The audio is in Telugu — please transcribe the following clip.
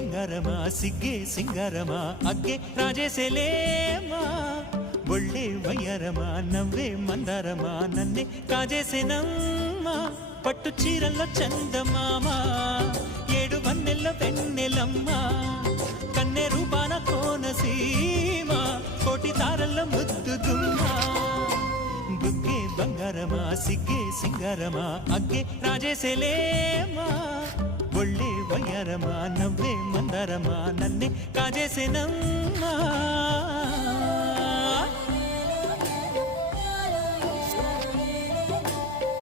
ಬಂಗಾರಮ ಸಿಗ್ಗೆ ಸಿಂಗಾರಮ ಅಗ್ಗೆ ರಾಜೇಸೆಲೇಮಾ ಒಳ್ಳೆ ವಯ್ಯಾರಮ ನವ್ವే మందారమ నన్నే కాజేసేనమ్మా పట్టు చీరల్లో చందమామ ఏడు వన్నెల్ల వెన్నెలమ్మ కన్నె రూపాన కోనసీమ కోటి తారల్లో ముద్దుగుమ్మ బుగ్గే బంగారమ సిగ్గే సింగారమ అగ్గే రాజేసెలేమా ఒళ్ళే వయ్యారమ నవ్వే మందారమ నన్నే కాజేసేనమ్మా